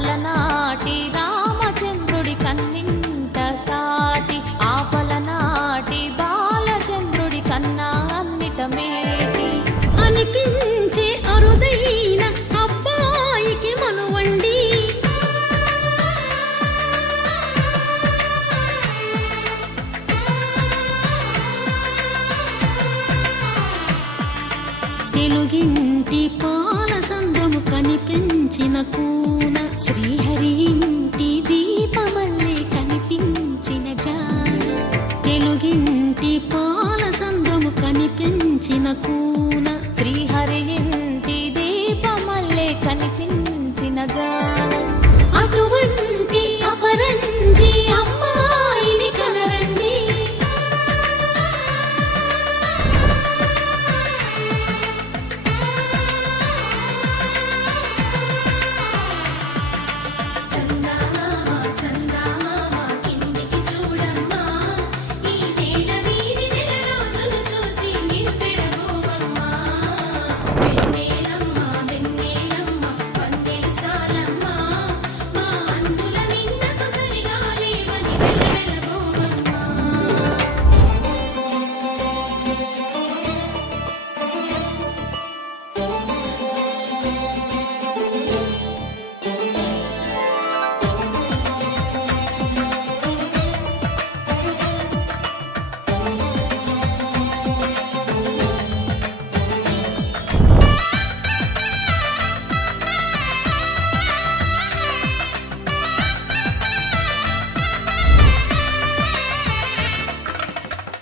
అలనాటి రామచంద్రుడి కన్నింట సాటి ఆపలనాటి బాలచంద్రుడి కన్నా అన్నిట మేటి అనిపించే అరుదైన అబ్బాయికి మనువండి తెలుగింటి పాలసంద్రము కనిపించిన కూన శ్రీహరి ఇంటి దీపమల్లే కనిపించిన జాన తెలుగింటి పాలసంద్రము కనిపించిన కూన శ్రీహరి ఇంటి దీపమల్లే కనిపించిన జాన అటువంటి అపరంజి అమ్మాయిని కనరండి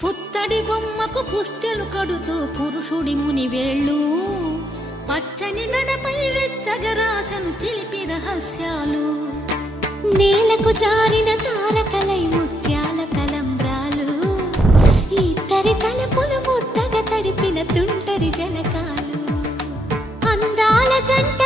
పుత్తడి బొమ్మకు పుస్తెలు కడుతూ పురుషుడి ముని వేళ్ళు పచ్చని నడపై వెచ్చగరాసను చిలిపి రహస్యాలు నేలకు జారిన తారకలై ముత్యాల తలంబ్రాలు ఇద్దరి తలపులు ముద్దగా తడిపిన తుంటరి జలకాలు అందాల జంట